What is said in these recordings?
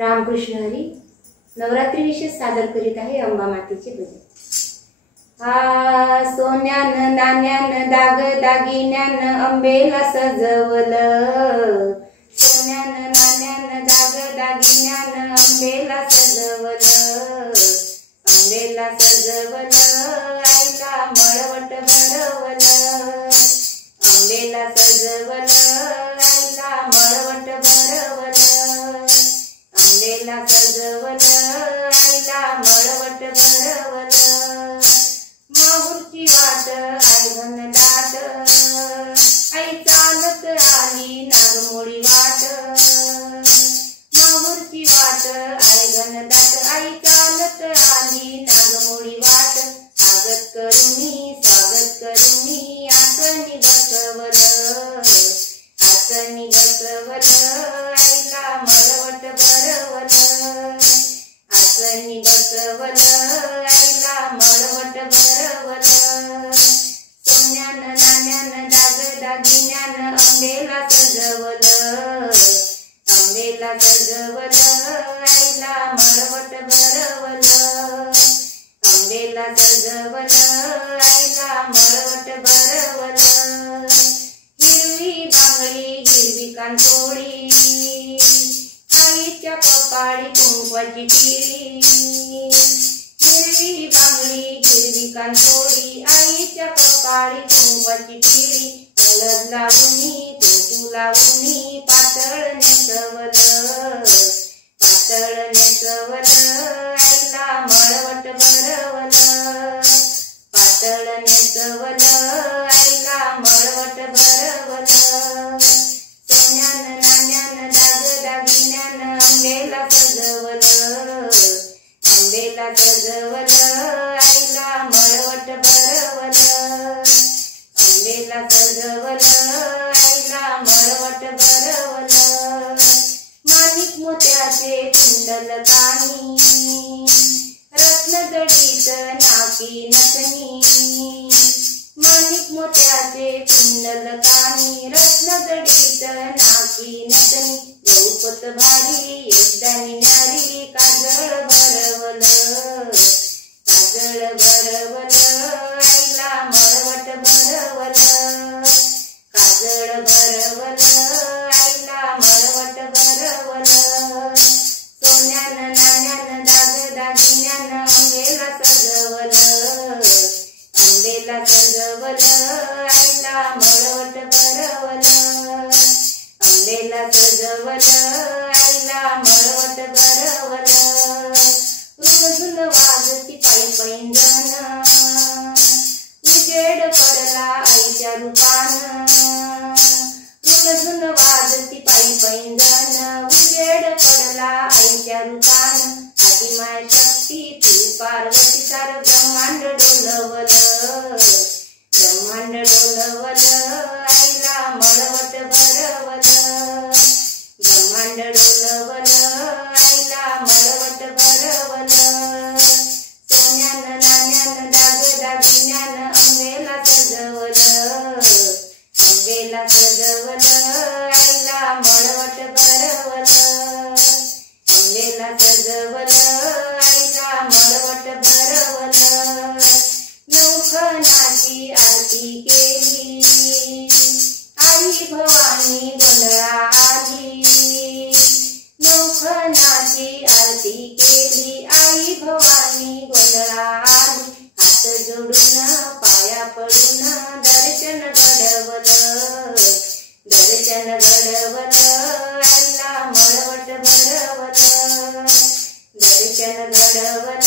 रामकृष्ण हरी नवरात्री विशेष सादर करीत आहे अंबा मातेचे भजन। हा सोन्यान नाण्यान दाग दागिन्यान अंबेला सजवल, सोन्यान नाण्यान दाग दागिन्यान अंबेला सजवल, अंबेला सजवल आईला मळवट भरवल, अंबेला सजवल आईला मळवट भरवल, अंबेला सजवल आईला मळवट भरवल, माहूरची वाट आई घनदाट आई चालत आली नागमोडी वाट, माहूरची वाट आई घनदाट आई चालत आली नागमोडी वाट, स्वागत करूनी आसनी बसवल, आसनी बसवल आईला मळवट भरवल, आसनी बसवल आईला मळवट भरवल, सोन्यान नाण्यान दाग दागिन्यान अंबेला सजवल, अंबेला सजवल आईला मळवट भरवल, अंबेला सजवल आईला मळवट भरवल, हिरवी बांगडी हिरवी कांतोळी आईच्या कपाळी कुंकवाची टिळी, हिरवी बांगडी हिरवी कांतोळी आईच्या कपाळी कुंकवाची टिळी, हळद लावूनी कुंकू लावूनी पातळ नेसवल, पातळ नेसवल आईला मळवट भरवल, पातळ नेसवल आईला मळवट भरवल, सोन्यान नाण्यान दाग दागिन्यान अंबेला सजवल, अंबेला सजवल आईला मळवट भरवल, अंबेला सजवल आईला मळवट भरवल, माणिक मोत्याचे कुंडल कानी रत्न जडित नाकी नथनी, माणिक मोत्याचे कुंडल कानी रत्न जडित नाकी नथनी, गौपत भारी एकदानी न्यारी काजळ भरवल, काजळ भरवल आईला मळवट भरवल, काजळ भरवल आईला मळवट भरवल, सोन्यान नाण्यान दाग दागिन्यान अंबेला सजवल, अंबेला सजवल आईला मळवट भरवल, अंबेला सजवल आईला मळवट भरवल, रुणझुण वाजती पायी पैंजण उजेड पडला आईच्या रूपान, रुणझुण वाजती पायी पैंजण उजेड पडला आईच्या रूपान, आदिमाय शक्ती तू पार्वती सार ब्रह्मांड डोलवल, ब्रह्मांड डोलवल आईला मळवट भरवल, ब्रह्मांड डोलवल आईला मळवट भरवल, सोन्यान नाण्यान दाग दागिन्यान अंबेला सजवल, अंबेला सजवल आईला मळवट भरवल, अंबेला सजवल आईला मळवट भरवल, नवखनाची आरती केली आई भवानी गोंधळा आली, नवखनाची आरती केली आई भवानी गोंधळा आली, हात जोडून पाया पडून दर्शन घडवल, दर्शन घडवल आईला मळवट भरवल, दर्शन घडवल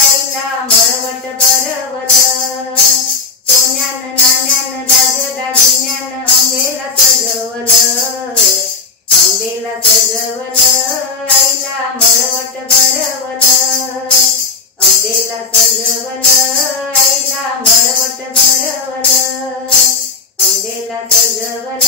आईला मळवट भरवल, सोन्यान नाण्यान दाग दागिन्यान अंबेला सजवल, अंबेला सजवल आईला मळवट भरवल, अंबेला सजवल आईला मळवट भरवल, अंबेला सजवल